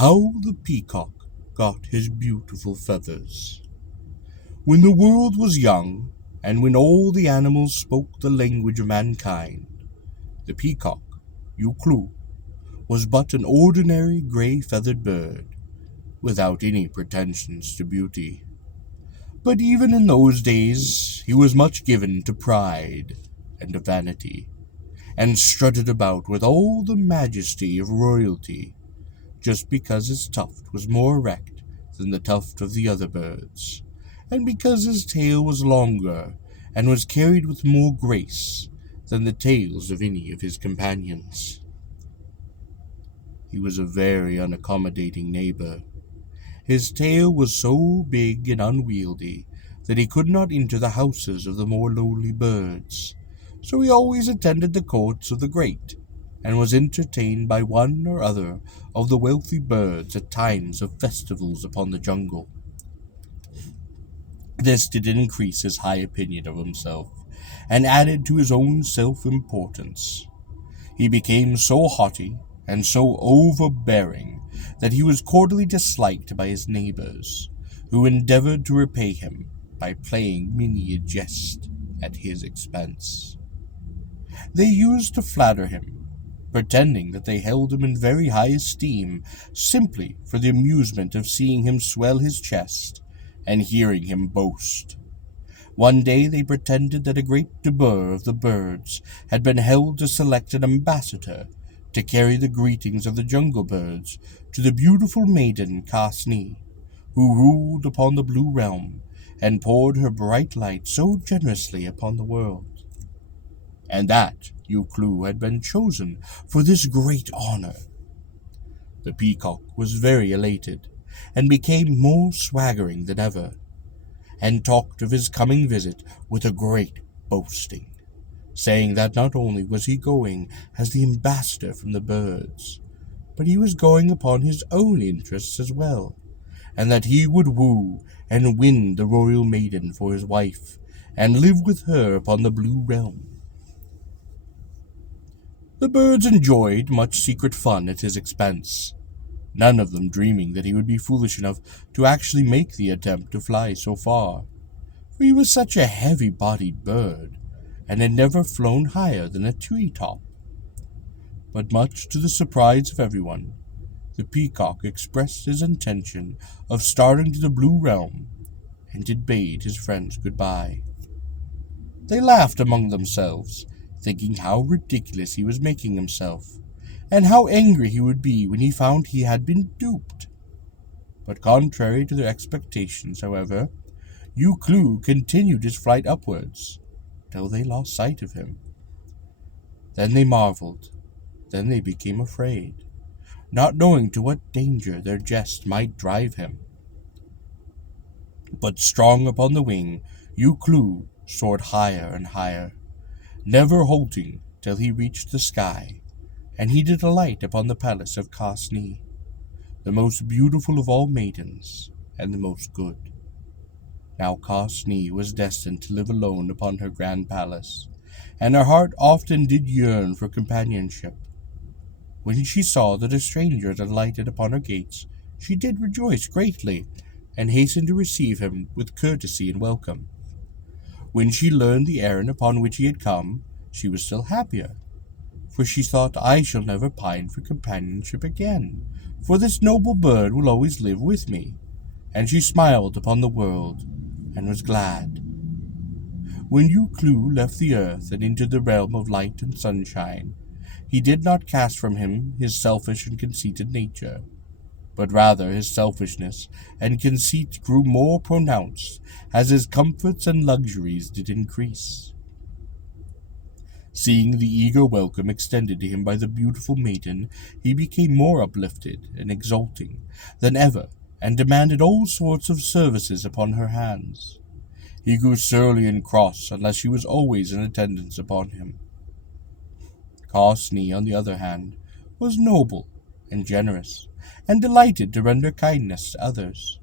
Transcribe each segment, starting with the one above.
How the Peacock Got His Beautiful Feathers. When the world was young, and when all the animals spoke the language of mankind, the peacock, Uklu, was but an ordinary gray-feathered bird, without any pretensions to beauty. But even in those days he was much given to pride and to vanity, and strutted about with all the majesty of royalty, just because his tuft was more erect than the tuft of the other birds, and because his tail was longer and was carried with more grace than the tails of any of his companions. He was a very unaccommodating neighbor. His tail was so big and unwieldy that he could not enter the houses of the more lowly birds, so he always attended the courts of the great, and was entertained by one or other of the wealthy birds at times of festivals upon the jungle. This did increase his high opinion of himself, and added to his own self-importance. He became so haughty and so overbearing that he was cordially disliked by his neighbors, who endeavored to repay him by playing many a jest at his expense. They used to flatter him, pretending that they held him in very high esteem simply for the amusement of seeing him swell his chest and hearing him boast. One day they pretended that a great debur of the birds had been held to select an ambassador to carry the greetings of the jungle birds to the beautiful maiden Khasis, who ruled upon the blue realm and poured her bright light so generously upon the world. And that Uklu had been chosen for this great honor. The peacock was very elated, and became more swaggering than ever, and talked of his coming visit with a great boasting, saying that not only was he going as the ambassador from the birds, but he was going upon his own interests as well, and that he would woo and win the royal maiden for his wife, and live with her upon the blue realm. The birds enjoyed much secret fun at his expense, none of them dreaming that he would be foolish enough to actually make the attempt to fly so far, for he was such a heavy-bodied bird, and had never flown higher than a tree-top. But much to the surprise of everyone, the peacock expressed his intention of starting to the blue realm, and had bade his friends goodbye. They laughed among themselves, thinking how ridiculous he was making himself, and how angry he would be when he found he had been duped. But contrary to their expectations, however, Uklu continued his flight upwards, till they lost sight of him. Then they marveled, then they became afraid, not knowing to what danger their jest might drive him. But strong upon the wing, Uklu soared higher and higher, never halting till he reached the sky, and he did alight upon the palace of Khasis, the most beautiful of all maidens, and the most good. Now Khasis was destined to live alone upon her grand palace, and her heart often did yearn for companionship. When she saw that a stranger had alighted upon her gates, she did rejoice greatly, and hastened to receive him with courtesy and welcome. When she learned the errand upon which he had come, she was still happier, for she thought, I shall never pine for companionship again, for this noble bird will always live with me. And she smiled upon the world, and was glad. When Uklu left the earth and entered the realm of light and sunshine, he did not cast from him his selfish and conceited nature, but rather his selfishness and conceit grew more pronounced as his comforts and luxuries did increase. Seeing the eager welcome extended to him by the beautiful maiden, he became more uplifted and exulting than ever, and demanded all sorts of services upon her hands. He grew surly and cross unless she was always in attendance upon him. Khasis, on the other hand, was noble and generous, and delighted to render kindness to others.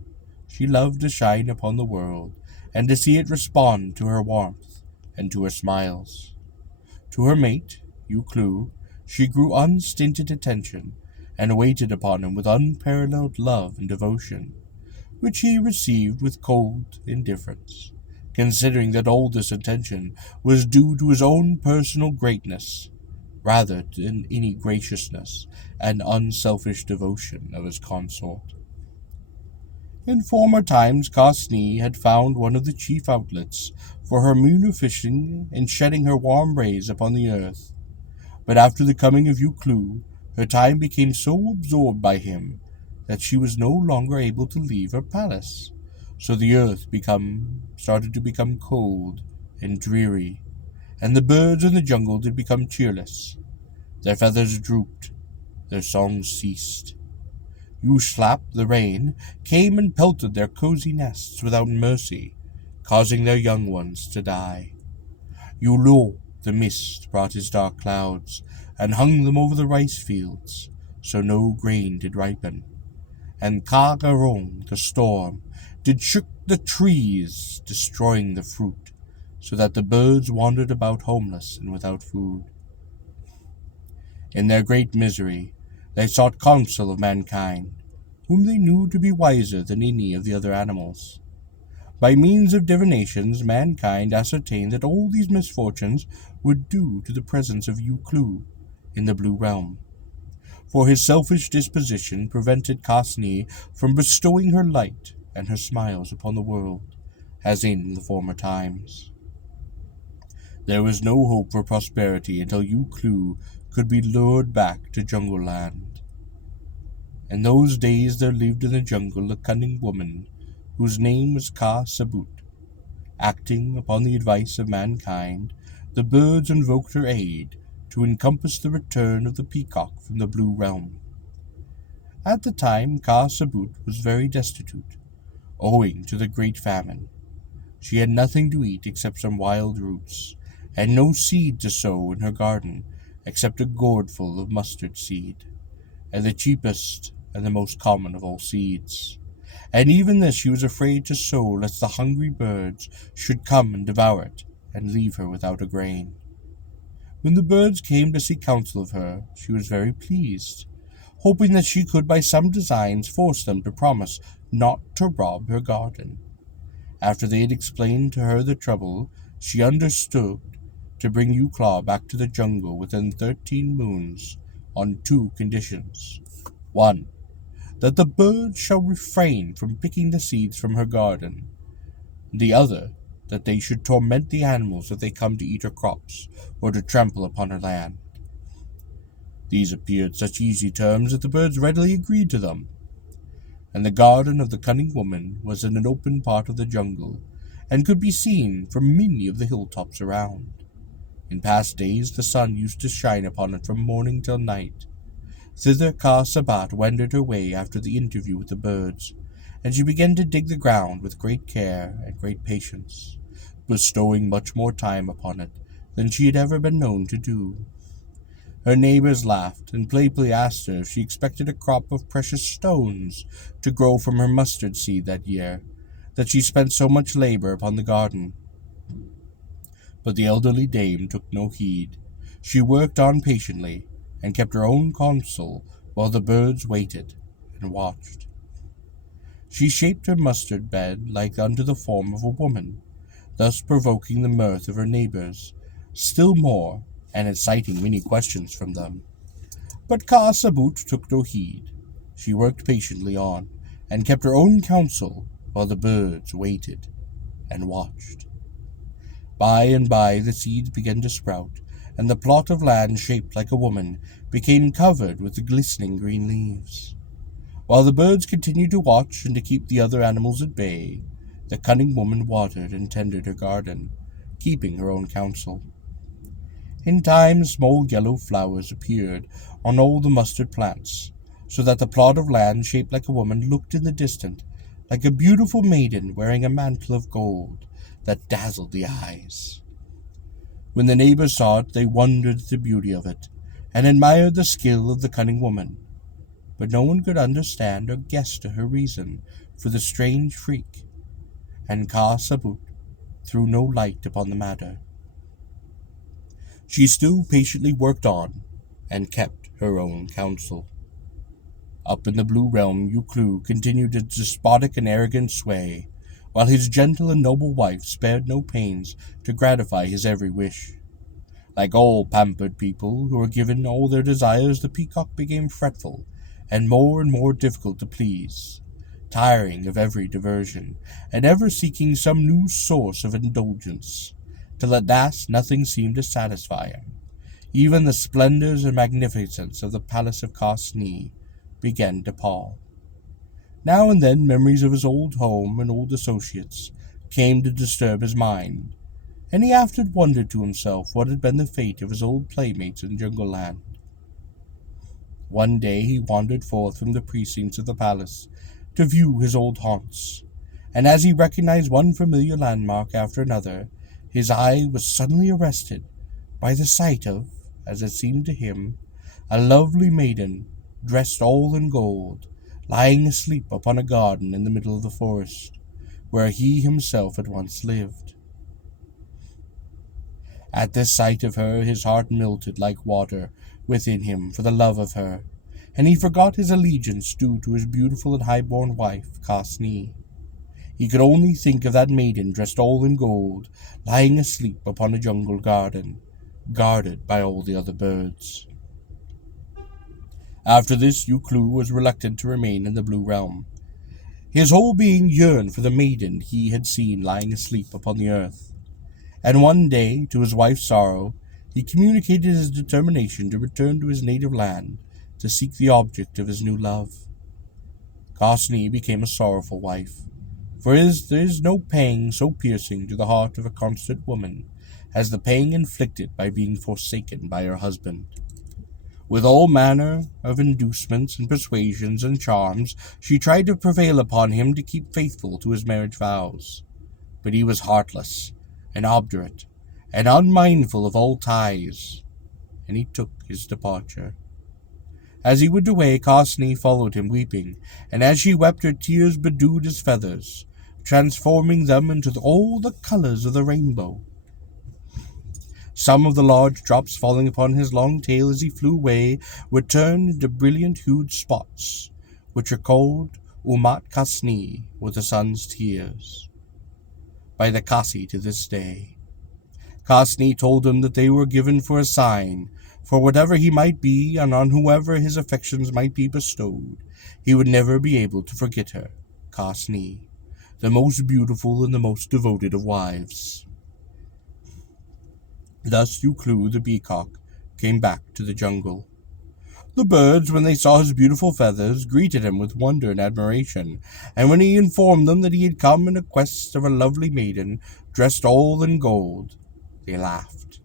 She loved to shine upon the world, and to see it respond to her warmth and to her smiles. To her mate, Uklu, she grew unstinted attention, and waited upon him with unparalleled love and devotion, which he received with cold indifference, considering that all this attention was due to his own personal greatness, rather than any graciousness and unselfish devotion of his consort. In former times, Cosne had found one of the chief outlets for her munificing in shedding her warm rays upon the earth, but after the coming of Uclu, her time became so absorbed by him that she was no longer able to leave her palace. So the earth started to become cold and dreary, and the birds in the jungle did become cheerless. Their feathers drooped, their songs ceased. Uslap, the rain, came and pelted their cozy nests without mercy, causing their young ones to die. Yulo, the mist, brought his dark clouds, and hung them over the rice fields, so no grain did ripen. And Kagarong, the storm, did shook the trees, destroying the fruit, so that the birds wandered about homeless and without food. In their great misery, they sought counsel of mankind, whom they knew to be wiser than any of the other animals. By means of divinations, mankind ascertained that all these misfortunes were due to the presence of Uclu in the Blue Realm, for his selfish disposition prevented Cosne from bestowing her light and her smiles upon the world, as in the former times. There was no hope for prosperity until Uclu could be lured back to Jungle Land. In those days there lived in the jungle a cunning woman whose name was Ka-Sabut. Acting upon the advice of mankind, the birds invoked her aid to encompass the return of the Peacock from the Blue Realm. At the time, Ka-Sabut was very destitute, owing to the great famine. She had nothing to eat except some wild roots, and no seed to sow in her garden except a gourdful of mustard seed, and the cheapest and the most common of all seeds. And even this she was afraid to sow lest the hungry birds should come and devour it, and leave her without a grain. When the birds came to seek counsel of her, she was very pleased, hoping that she could by some designs force them to promise not to rob her garden. After they had explained to her the trouble, she understood to bring Uclaw back to the jungle within 13 moons on 2 conditions. 1. That the birds shall refrain from picking the seeds from her garden. The other, that they should torment the animals if they come to eat her crops or to trample upon her land. These appeared such easy terms that the birds readily agreed to them. And the garden of the cunning woman was in an open part of the jungle, and could be seen from many of the hilltops around. In past days the sun used to shine upon it from morning till night. Thither Ka-Sabat wended her way after the interview with the birds, and she began to dig the ground with great care and great patience, bestowing much more time upon it than she had ever been known to do. Her neighbors laughed, and playfully asked her if she expected a crop of precious stones to grow from her mustard seed that year, that she spent so much labor upon the garden. But the elderly dame took no heed. She worked on patiently, and kept her own counsel while the birds waited and watched. She shaped her mustard bed like unto the form of a woman, thus provoking the mirth of her neighbors still more, and inciting many questions from them. But Ka-Sabut took no heed. She worked patiently on, and kept her own counsel while the birds waited and watched. By and by the seeds began to sprout, and the plot of land shaped like a woman became covered with the glistening green leaves. While the birds continued to watch and to keep the other animals at bay, the cunning woman watered and tended her garden, keeping her own counsel. In time small yellow flowers appeared on all the mustard plants, so that the plot of land shaped like a woman looked in the distance like a beautiful maiden wearing a mantle of gold that dazzled the eyes. When the neighbors saw it, they wondered at the beauty of it, and admired the skill of the cunning woman, but no one could understand or guess to her reason for the strange freak, and Ka-Sabut threw no light upon the matter. She still patiently worked on, and kept her own counsel. Up in the blue realm, Uklu continued his despotic and arrogant sway, while his gentle and noble wife spared no pains to gratify his every wish. Like all pampered people who are given all their desires, the peacock became fretful and more difficult to please, tiring of every diversion, and ever seeking some new source of indulgence, till at last nothing seemed to satisfy him. Even the splendors and magnificence of the palace of Khasni began to pall. Now and then memories of his old home and old associates came to disturb his mind, and he often wondered to himself what had been the fate of his old playmates in Jungle Land. One day he wandered forth from the precincts of the palace to view his old haunts, and as he recognized one familiar landmark after another, his eye was suddenly arrested by the sight of, as it seemed to him, a lovely maiden dressed all in gold, lying asleep upon a garden in the middle of the forest, where he himself had once lived. At the sight of her, his heart melted like water within him for the love of her, and he forgot his allegiance due to his beautiful and high-born wife, Khasni. He could only think of that maiden dressed all in gold, lying asleep upon a jungle garden, guarded by all the other birds. After this, Uklu was reluctant to remain in the Blue Realm. His whole being yearned for the maiden he had seen lying asleep upon the earth, and one day, to his wife's sorrow, he communicated his determination to return to his native land to seek the object of his new love. Khasni became a sorrowful wife, for there is no pang so piercing to the heart of a constant woman as the pang inflicted by being forsaken by her husband. With all manner of inducements and persuasions and charms, she tried to prevail upon him to keep faithful to his marriage vows, but he was heartless and obdurate and unmindful of all ties, and he took his departure. As he went away, Khasni followed him weeping, and as she wept her tears bedewed his feathers, transforming them into all the colors of the rainbow. Some of the large drops falling upon his long tail as he flew away were turned into brilliant-hued spots, which are called Umat Khasni, or the sun's tears, by the Khasi to this day. Khasni told him that they were given for a sign, for whatever he might be and on whoever his affections might be bestowed, he would never be able to forget her, Khasni, the most beautiful and the most devoted of wives. Thus Uklu the peacock came back to the jungle. The birds, when they saw his beautiful feathers, greeted him with wonder and admiration, and when he informed them that he had come in quest of a lovely maiden dressed all in gold, they laughed.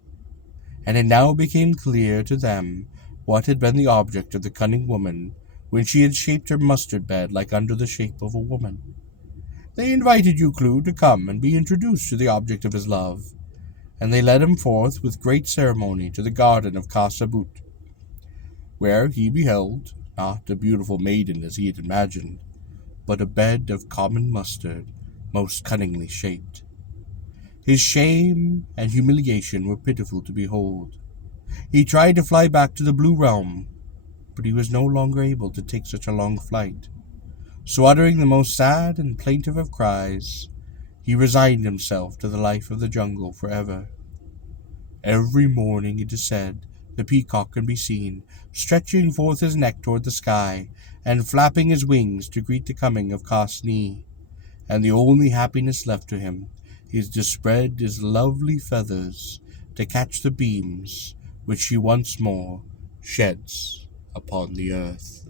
And it now became clear to them what had been the object of the cunning woman when she had shaped her mustard bed like unto the shape of a woman. They invited Uklu to come and be introduced to the object of his love, and they led him forth with great ceremony to the garden of Khasabut, where he beheld, not a beautiful maiden as he had imagined, but a bed of common mustard, most cunningly shaped. His shame and humiliation were pitiful to behold. He tried to fly back to the Blue Realm, but he was no longer able to take such a long flight. So uttering the most sad and plaintive of cries, he resigned himself to the life of the jungle forever. Every morning, it is said, the peacock can be seen, stretching forth his neck toward the sky, and flapping his wings to greet the coming of Khasni, and the only happiness left to him is to spread his lovely feathers to catch the beams which she once more sheds upon the earth.